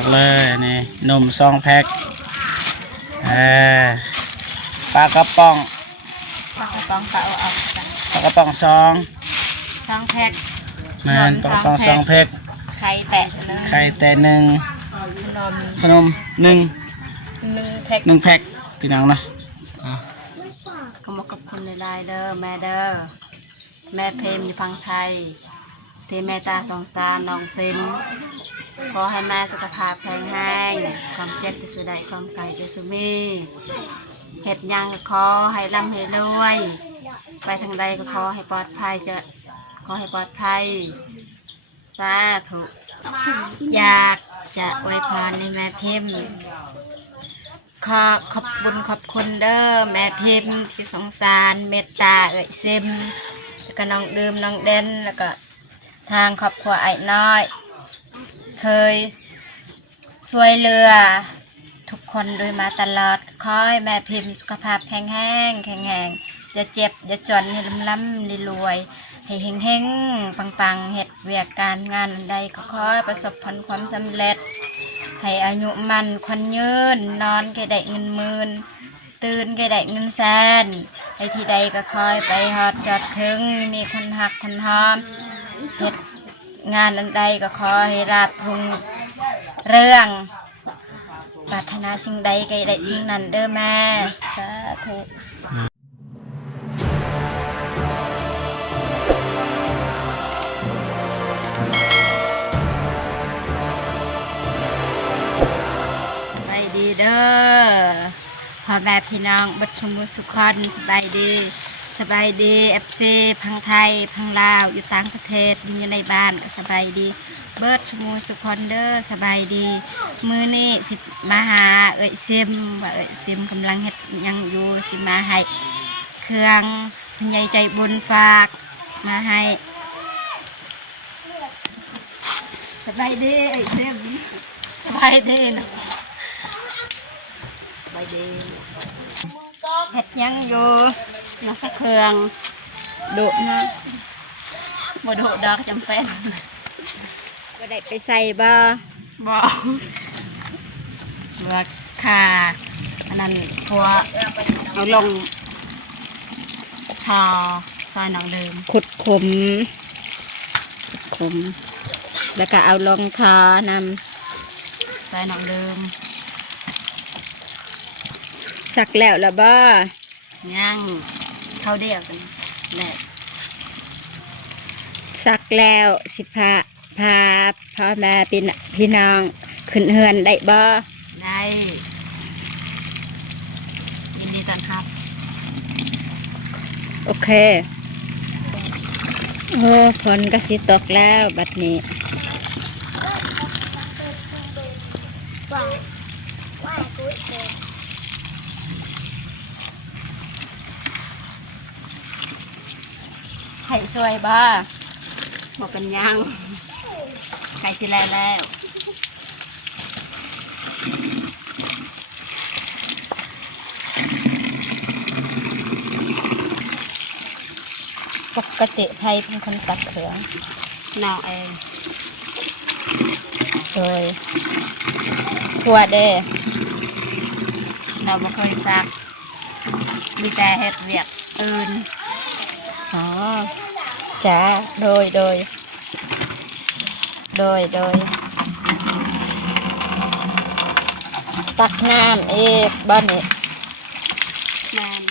อกเลยนี่นมซองแพ็คปลากระป๋องปลากระป๋องก็เอากันปลากระป๋องซองแพ็คมันปลากระป๋องซองแพ็คไข่แตะนึงไข่แต่หนึ่งขนมหนึ่งแพ็คพี่น้องนะขอบคุณในไลน์เด้อแม่เด้อแม่เพมอยู่พังไทยที่แม่ตาสงสารน้องซิมขอให้แม่สุขภาพแข็งแรงความเจ็บจะสุดใดความไกลจะสุมีเห็ดยังก็ขอให้ร่ำให้รวยไปทางใดก็ขอให้ปลอดภัยขอให้ปลอดภัยสาธุอยากจะอวยพรในแม่พิมพ์ขอบบุญขอบคุณเด้อแม่พิมพ์ที่สงสารเมตตาซิมแล้วก็น้องดื่มน้องเด่นแล้วก็ทางครอบครัวไอ้น้อยเคยช่วยเหลือทุกคนโดยมาตลอดขอให้แม่พิมพ์สุขภาพแข็งแรงอย่าเจ็บอย่าจนให้ล้ำรวยให้เฮงปังเหตุเวียกการงานใดก็ขอให้ประสบผลความสำเร็จให้อายุมันควันยืนนอนแก่ได้เงินหมื่นตื่นแก่ได้เงินแสนให้ที่ใดก็คอยไปฮอดจอดถึงมีคนหักคนหอมเหตุงานอันใดก็ขอให้ราบรุ่งเรื่องปรารถนาสิ่งใดก็ได้สิ่งนั้นเด้อแม่สาธุสบายดีเด้อพ่อแม่พี่น้องบัดชมบุสุขอนสบายดีFC พังไทยพังลาวอยู่ต่างประเทศอยู่ในบ้านก็สบายดีเบิดชมูสุขอนเด้อสบายดีมื้อนี้สิมาหาซิมว่าซิมกำลังเฮ็ดยังอยู่สิมาให้เครื่องคุณยายใจบุญฝากมาให้สบายดีซิมสบายดีนะสบายดีเฮ็ดยังอยู่นักสักเครื่องดุนะบ่ดุดอกจำเป็นบ่ได้ไปใส่บ่ค่ะอันนั้นพวกเอาลงทอซอยหนองเดิมขุดขมแล้วก็เอาลงทอนำซอยหนองเดิมสักแล้วบ่ยังเขาเดียวกันแหละสักแล้วสิพาพ่อแม่พี่น้องขึ้นเฮือนได้บ่ได้ยินดีต้อนรับโอเคฝนก็สิตกแล้วบัดนี้ไข่ช่วยบ้าบอกเป็นยังไข่สิแล้วปกติไทยเป็นคนสักเขืองนาวเองโดยทั่วเด้เราไม่เคยสักมีแต่เห็ดเวียกอื่นอ๋อจ้าโดยตักน้ำบ้านนี้น้ำ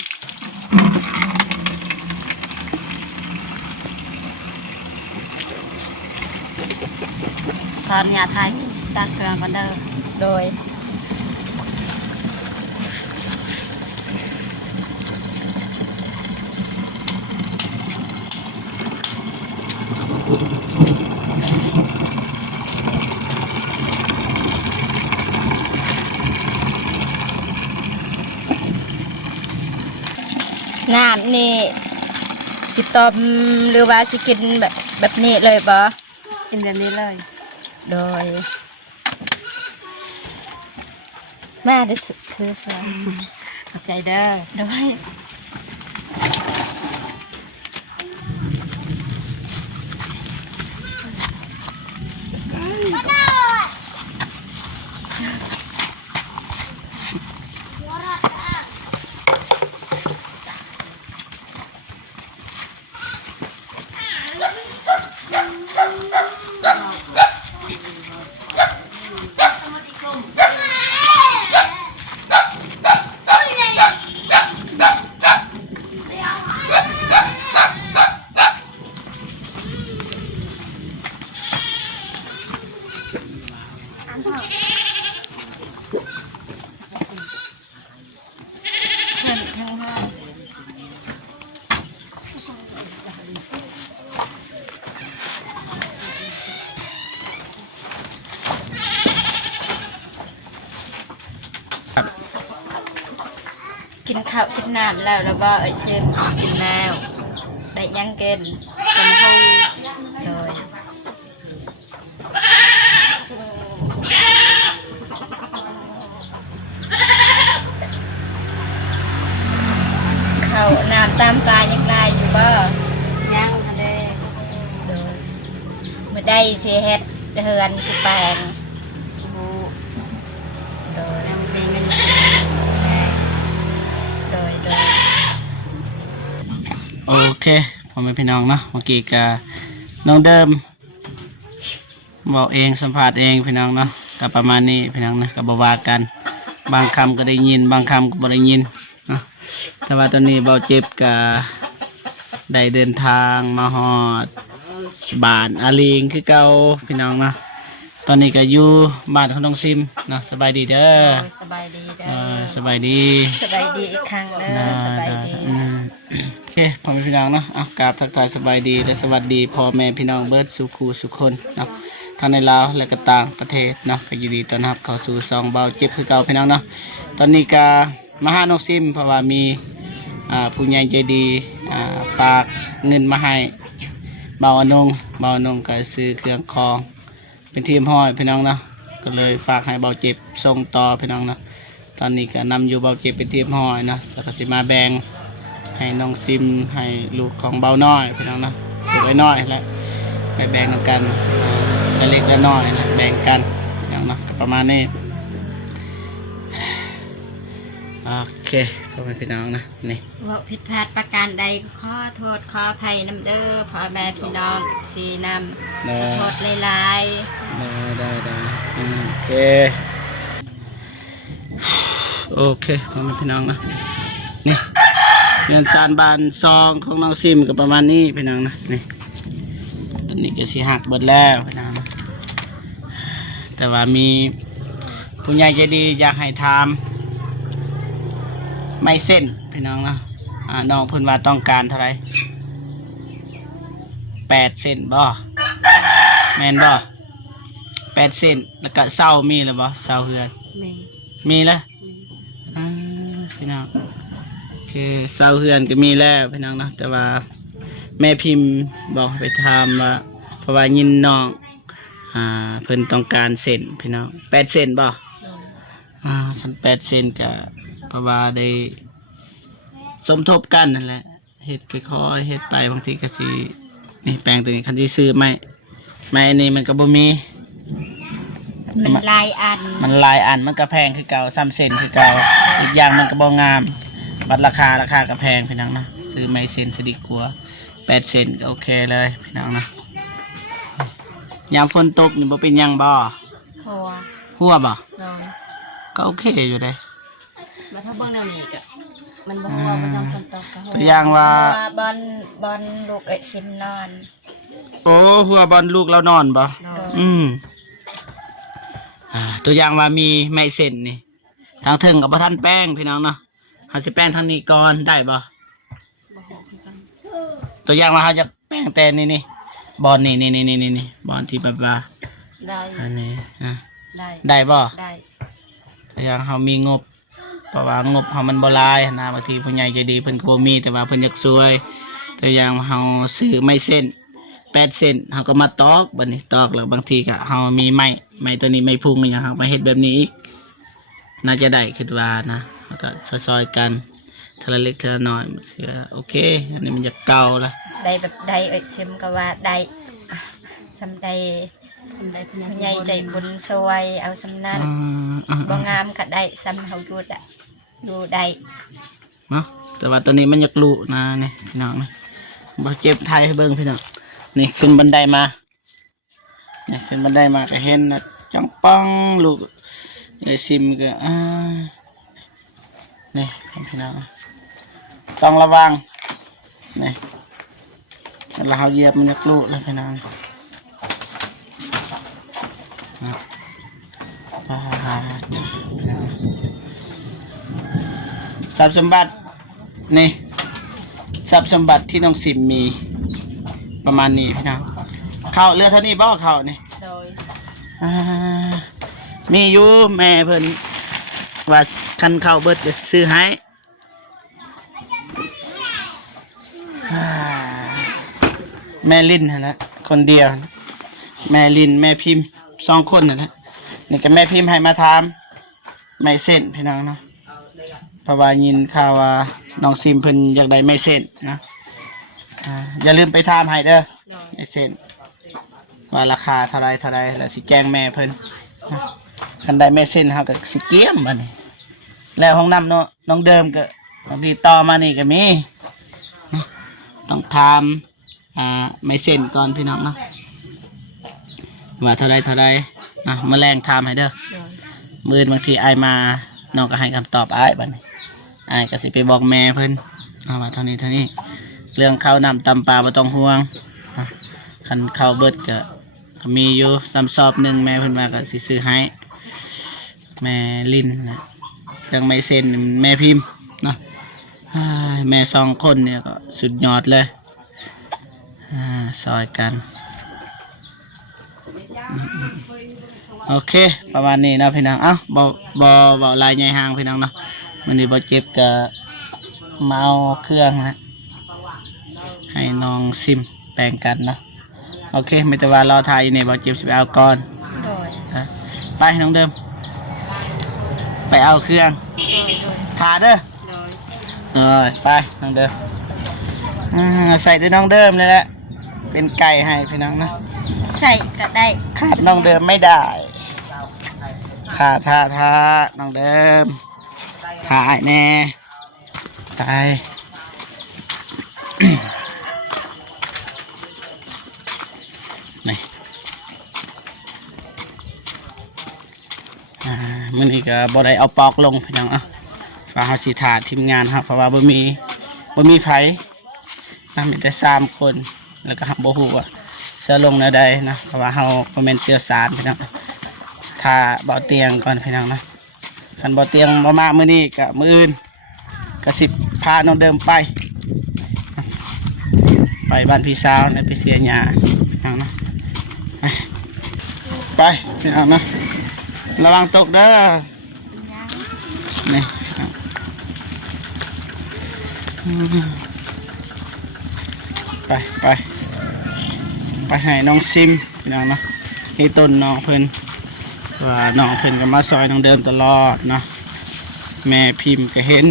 ตอนยาไทยตักเครื่องกันเด้อโดยน้ำนี่สิต้มหรือว่าสิกินแบบนี้เลยบ่กินแบบนี้เลยโดยมาได้สุดคือสวยขอบใจเด้อโดย กินข้าวกินน้ำแล้วก็เอ้ยเชมกินแล้วได้ยังกินสมพงเลยข้าวน้ำตามกายยังได้อยู่บ่ยังทะเลเลยมาได้สิเฮ็ดเฮือนสิแปลงโดยมันมีเงินโดยโอเคพ่อแม่พี่น้องเนาะเมื่อกี้ก็น้องเดิมบอกเองสัมภาษณ์เองพี่น้องเนาะก็ประมาณนี้พี่น้องนะก็บ่ว่ากันบางคำก็ได้ยินบางคำก็บ่ได้ยินเนาะแต่ว่าตอนนี้เบาเจ็บก็ได้เดินทางมาฮอดบ้านอาลีงคือเก่าพี่น้องเนาะตอนนี้ก็อยู่บ้านของน้องซิมเนาะสบายดีเด้อ สบายดีเด้อ สบายดี สบายดีอีกครั้งเด้อสบายดี โอเคพ่อแม่พี่น้องเนาะกราบทักทายสบายดีและสวัสดีพ่อแม่พี่น้องเบิร์ดสุขูสุขคนเนาะทั้งในลาวและก็ต่างประเทศเนาะก็ยินดีต้อนรับเข้าสู่ซองเบาเจ็บคือเก่าพี่น้องเนาะตอนนี้ก็มาหาน้องซิมเพราะว่ามีผู้ใหญ่ใจดีฝากเงินมาให้เบาอนงก็ซื้อเครื่องคองเป็นทีมห้อยพี่น้องเนาะก็เลยฝากให้เบาเจ็บส่งต่อพี่น้องเนาะตอนนี้ก็นำอยู่เบาเจ็บเป็นทีมห้อยเนาะแล้วก็สิมาแบ่งให้น้องซิมให้ลูกของเบาน้อยพี่น้องเนาะลูกไอ้น้อยแหละไปแบ่งกันเล็กและน้อยนะแบ่งกันพี่น้องเนาะก็ประมาณนี้โอเคพ่อแม่พี่น้องนะนี่ว่าผิดพลาดประการใดขอโทษขออภัยนำเด้อพ่อแม่พี่น้องสีนำขอโทษหลายได้โอเคพ่อแม่พี่น้องนะนี่เงินซานบานซองของน้องซิมก็ประมาณนี้พี่น้องนะนี่อันนี้ก็สิหักเบิดแล้วพี่น้องนะแต่ว่ามีผู้ใหญ่ใจดีอยากให้ทำไม่เส้นพี่น้องนะน้องเพิ่นว่าต้องการเท่าไหร่8 เส้นบ่แม่นบ่8 เส้นแล้วก็เสามีแล้วบ่เสาเฮือนมีแล้วพี่น้องคือเสาเฮือนก็มีแล้วพี่น้องนะแต่ว่าแม่พิมพ์บอกไปทำว่าเพราะว่ายินน้องเพิ่นต้องการเส้นพี่น้อง8 เส้นบ่ฉัน8 เส้นก็เพราะว่าได้สมทบกันนั่นแหละเฮ็ดค่อยๆเฮ็ดไปบางทีก็สินี่แปลงตัวนี้คันที่ซื้อไม้นี่มันก็บ่มีมันลายอันมันก็แพงคือเก่าซ้ำเส้นคือเก่าอีกอย่างมันก็บ่งามบัดราคาก็แพงพี่น้องนะซื้อไม้เส้นสดีกว่า8 เส้นก็โอเคเลยพี่น้องนะยามฝนตกนี่บ่เป็นหยังบ่หัวบ่ก็โอเคอยู่เด้มาถ้าเบิ่งแนวนี้ก็มันบ่พอมันต้องคนตกก็ตัวอย่างว่าบอลลูกไอ้ซิมนอนโอ้หัวบอลลูกเรานอนบ่ตัวอย่างว่ามีไม้เส้นนี่ทางถึงกับบ่ทันแป้งพี่น้องเนาะเฮาสิแป้งทางนี้ก่อนได้บ่ตัวอย่างว่าเฮาจะแป้งแต่นี่บอลนี่บอลที่แบบว่าได้อันนี้ได้บ่ได้ตัวอย่างเฮามีงบเพราะว่างบเฮามันบ่หลายนะบางทีผู้ใหญ่ใจดีเพิ่นก็บ่มีแต่ว่าเพิ่นอยากช่วยตัวอย่างเฮาซื้อไม้เส้น8 เส้นเฮาก็มาตอกบัดนี้ตอกแล้วบางทีก็เฮามีไม้ตัวนี้ไม้พุงนี่เฮามาเฮ็ดแบบนี้อีกน่าจะได้คิดว่านะเฮาก็ซอยๆกันทีละเล็กทีละน้อยมันสิโอเคอันนี้มันจะเก่าละได้แบบได้เอ้ยซิมก็ว่าได้สำใดผู้ใหญ่ใจบุญช่วยเอาสำนั้นบ่งามก็ได้ซ้ำเฮาอยู่ได้เนาะแต่ว่าตัวนี้มันอยากลุนะนี่พี่น้องนะบ่เจ็บไทยให้เบิ่งพี่น้องนี่ขึ้นบันไดมาก็เห็นนะ จังปังลูกไอ้ซิมก็นี่พี่น้องต้องระวังนี่เราเหยียบมันจะกลุแล้วพี่น้องทรัพย์สมบัตินี่ทรัพย์สมบัติที่น้องซิมมีประมาณนี้พี่น้องเข้าเรือเท่านี้บ่เข้านี่ โดย มีอยู่แม่เพิ่นว่าคันเข้าเบิดจะซื้อให้แม่ลินนั่นแหละคนเดียวแม่ลินแม่พิมพ์2 คนนั่นแหละนี่ก็แม่พิมพ์ให้มาถามไม่เส้นพี่น้องเนาะเพราะว่ายินข่าวว่าน้องซิมเพิ่นอยากได้ไม่เส้นนะอย่าลืมไปถามให้เด้อไม่เส้นว่าราคาเท่าไรแล้วสิแจ้งแม่เพิ่นคันได้ไม่เส้นเฮาก็สิเกี้ยมบัดนี้แล้วห้องน้ำเนาะน้องเดิมก็บางทีต่อมานี่ก็มีต้องถามไม่เส้นก่อนพี่น้องเนาะว่าเท่าไรแมลงถามให้เด้อ โดย มื้อบางทีอายมาน้องก็ให้คำตอบอายบัดนี้อายก็สิไปบอกแม่เพิ่นว่าเท่านี้เรื่องข้าวนำตำปลาบ่ต้องห่วงคันข้าวเบิดก็มีอยู่3 สอบหนึ่งแม่เพิ่นว่าก็สิซื้อให้แม่ลิ้นนะเรื่องไม่เซ็นแม่พิมพ์เนาะแม่2 คนเนี่ยก็สุดยอดเลยซอยกันโอเคประมาณนี้นะพี่น้องเอ้าบ่ลายใหญ่ห่างพี่น้องเนาะมื้อนี้บ่เจ็บก็มาเอาเครื่องนะให้น้องซิมแปลงกันเนาะโอเคไม่แต่ว่ารอถ่ายอยู่นี่บ่เจ็บสิไปเอาก่อน โดย ไปน้องเดิมไปเอาเครื่อง โดย ทาเด้อ โดย ไปน้องเดิมใส่ด้วยน้องเดิมเลยแหละเป็นไก่ให้พี่น้องนะ ใส่ก็ได้ ขาดน้องเดิมไม่ได้ทาน้องเดิมทาแน่ตาย นี่มื้อนี้ก็บ่ได้เอาปอกลงพี่น้องฟ้าเฮาสิถาทีมงานครับเพราะว่าบ่มีไผมีแต่3 คนแล้วก็บ่ฮู้ว่าเสื้อลงแนวใดนะเพราะว่าเฮาบ่แม่นเสื้อสารพี่น้องถ้าบ่เตียงก่อนพี่น้องนะคันบ่เตียงบ่มามื้อนี้ก็มื้ออื่นก็สิพาน้องเดิมไปบ้านพี่สาวและไปเสียหญ้าพี่น้องนะไปพี่น้องนะระวังตกเด้อนี่ไปให้น้องซิมพี่น้องเนาะให้ต้นน้องเพิ่นว่าน้องเพิ่นก็มาซอยน้องเดิมตลอดเนาะแม่พิมพ์ก็เห็น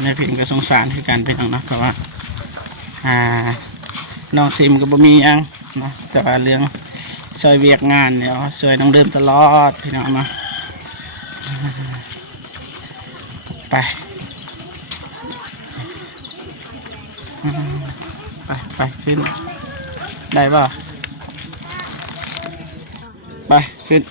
แม่พิมพ์ก็สงสารคือกันพี่น้องเนาะเพราะว่าน้องซิมก็บ่มีหยังเนาะแต่ว่าเรื่องซอยเวียกงานเนี่ยซอยน้องเดิมตลอดพี่น้องมาไปขึ้นได้ป่ะไปขึ้น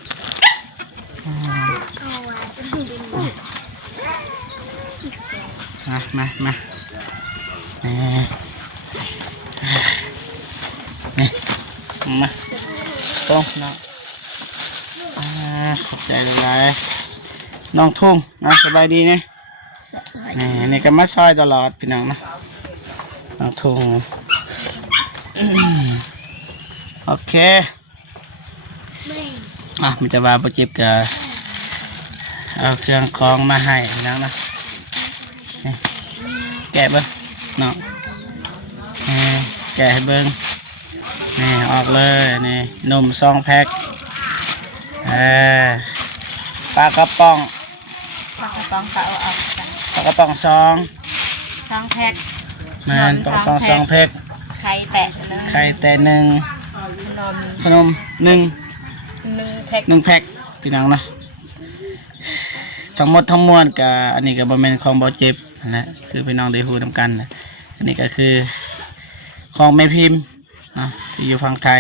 มานี่มาต้องนะขอบใจเลยน้องทุ่งนะสบายดีเนี่ยนี่ก็มาซอยตลอดพี่น้องนะน้องทุ่งโอเคมันจะว่าประจิบกับเอาเครื่องคล้องมาให้พี่น้องนะแกะเบิ้งเนาะแกะให้เบิ้งนี่ออกเลยนี่นม2 แพ็คปลากระป๋องก็เอาออกกัน ปลากระป๋อง2 แพ็ค มันปลากระป๋อง2 แพ็คไข่แตะนึง ไข่แต่1ขนม1 แพ็ค 1 แพ็คพี่น้องนะทั้งหมดทั้งมวลกับอันนี้ก็บ่แม่นของบ่เจ็บนะคือพี่น้องได้ฮู้นำกันนะอันนี้ก็คือของแม่พิมพ์นะที่อยู่ฝั่งไทย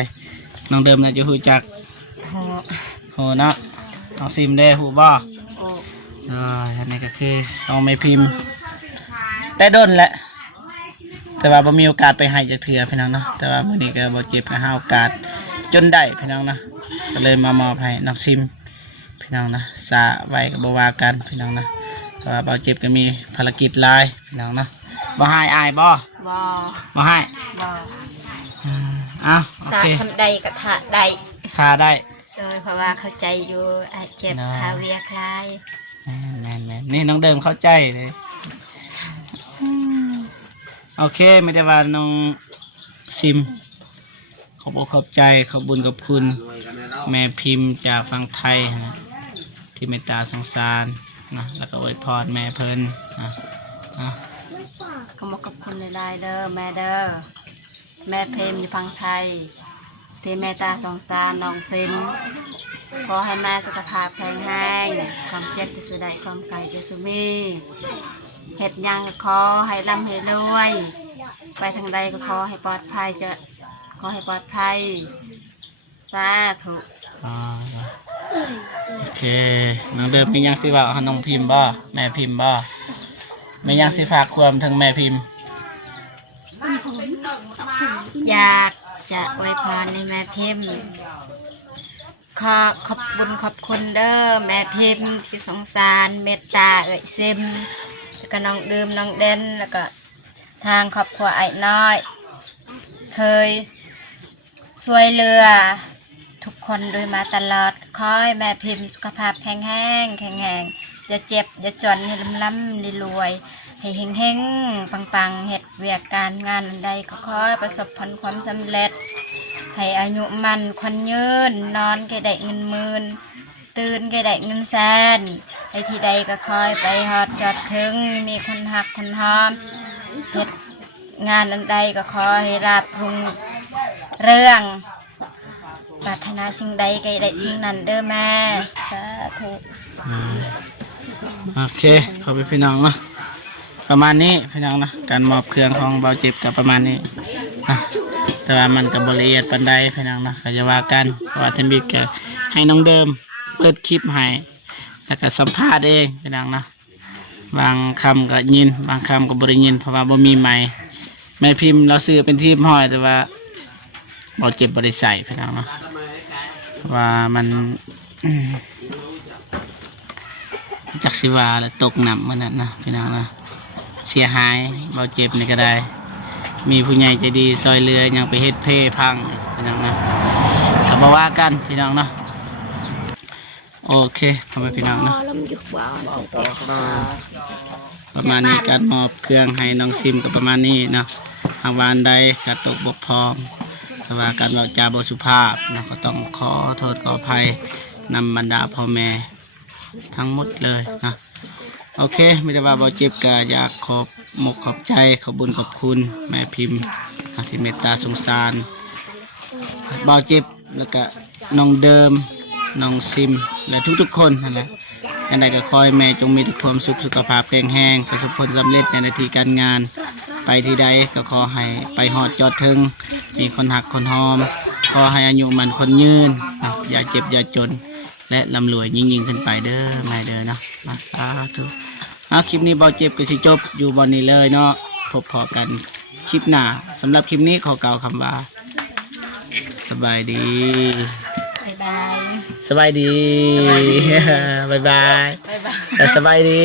น้องเดิมน่าจะฮู้จัก โอ้ย โหเนาะน้องซิมได้หูบ่ โอ้ อันนี้ก็คือน้องไม่พิมพ์แต่ด้นแหละแต่ว่าบ่มีโอกาสไปให้จากเถื่อพี่น้องเนาะแต่ว่ามื้อนี้ก็บ่เจ็บก็หาโอกาสจนได้พี่น้องนะก็เลยมามอบให้น้องซิมพี่น้องนะสะไว้ก็บ่ว่ากันพี่น้องนะเพราะว่าบ่เจ็บก็มีภารกิจหลายพี่น้องเนาะบ่ให้อายบ่ บ่ บ่ให้ บ่ อ้าวโอ สา เค สำใดกระทะใด ทาได้ โดยเพราะว่าเข้าใจอยู่อาจเจ็บคาเวียคลาย แม่นนี่น้องเดิมเข้าใจเลยโอเคไม่ได้ว่าน้องซิมขอบอกขอบใจขอบบุญกับคุณแม่พิมพ์จากฝั่งไทยนะที่เมตตาสงสารนะแล้วก็อวยพรแม่เพิ่นนะ ขอบคุณในไลน์เด้อแม่เด้อแม่เพมอยู่พังไทยที่แม่ตาสงสารน้องซิมขอให้แม่สุขภาพแข็งแรงความเจ็บที่สุดใดความไก่ที่สุดมีเห็ดหยังก็ขอให้ร่ำให้รวยไปทางใดก็ขอให้ปลอดภัยจะขอให้ปลอดภัยสาธุ อ่าโอเคน้องเดิมมียังสิว่าให้น้องพิมพ์บ่แม่พิมพ์บ่มียังสิฝากความถึงแม่พิมพ์ อยากจะอวยพรในแม่พิมพ์ขอบบุญขอบคุณเด้อแม่พิมพ์ที่สงสารเมตตาซิมแล้วก็น้องดื่มน้องเด่นแล้วก็ทางครอบครัวไอ้น้อย เคยช่วยเหลือทุกคนโดยมาตลอดขอให้แม่พิมพ์สุขภาพแข็งแรงอย่าเจ็บอย่าจนให้ล้ำรวยให้เฮงปังเหตุเวียกการงานอันใดก็ขอให้ประสบผลความสำเร็จให้อายุมันควันยืนนอนก็ได้เงินหมื่นตื่นก็ได้เงินแสนไอ้ที่ใดก็คอยไปฮอดจอดถึงมีคนหักคนหอมเหตุงานอันใดก็ขอให้ราบรุ่งเรื่องปรารถนาสิ่งใดก็ได้สิ่งนั้นเด้อแม่สาธุ โอเคขอไปพี่น้องเนาะประมาณนี้พี่น้องนะการมอบเครื่องของเบาเจ็บกับประมาณนี้นะแต่ว่ามันกับบละเอียดปันใดพี่น้องนะก็จะว่ากันเพราะว่าเทมบิดก็ให้น้องเดิมเปิดคลิปให้แล้วก็สัมภาษณ์เองพี่น้องนะบางคำก็ยินบางคำก็บริยินเพราะว่าบ่มีไม้แม่พิมพ์เราซื้อเป็นทีมห้อยแต่ว่าเบาเจ็บบริใส่พี่น้องเนาะว่ามันจักสิวาแล้วตกหนักมันนั่นนะพี่น้องนะเสียหายเบาเจ็บนี่ก็ได้มีผู้ใหญ่ใจดีซอยเรือยังไปเฮ็ดเพ่พังพี่น้องนะก็บ่ว่ากันพี่น้องเนาะโอเคทำไปพี่น้องเนาะประมาณนี้การมอบเครื่องให้น้องซิมก็ประมาณนี้เนาะทางวันใดกระตกบกพร่องแต่ว่าการเราจาบสุภาพนะก็ต้องขอโทษขออภัยนำบรรดาพ่อแม่ทั้งหมดเลยนะโอเคไม่ได้ว่าเบาเจ็บก็อยากขอบขอบใจขอบบุญขอบคุณแม่พิมพ์ที่เมตตาสงสารเบาเจ็บแล้วก็น้องเดิมน้องซิมและทุกๆคนนั่นแหละยังไงก็คอยแม่จงมีแต่ความสุขสุขภาพแข็งแรงประสบผลสำเร็จในหน้าที่การงานไปที่ใดก็ขอให้ไปหอดจอดถึงมีคนหักคนหอมขอให้อายุมันคนยืนอย่าเจ็บอย่าจนและร่ำรวยยิ่งขึ้นไปเด้อแม่เด้อเนาะมาสาธุคลิปนี้เบาเจ็บก็สิจบอยู่บนนี้เลยเนาะพบพอกันคลิปหน้าสำหรับคลิปนี้ขอกล่าวคำว่าสบายดี บ๊ายบาย สบายดี บ๊ายบาย บ๊ายบาย สบายดี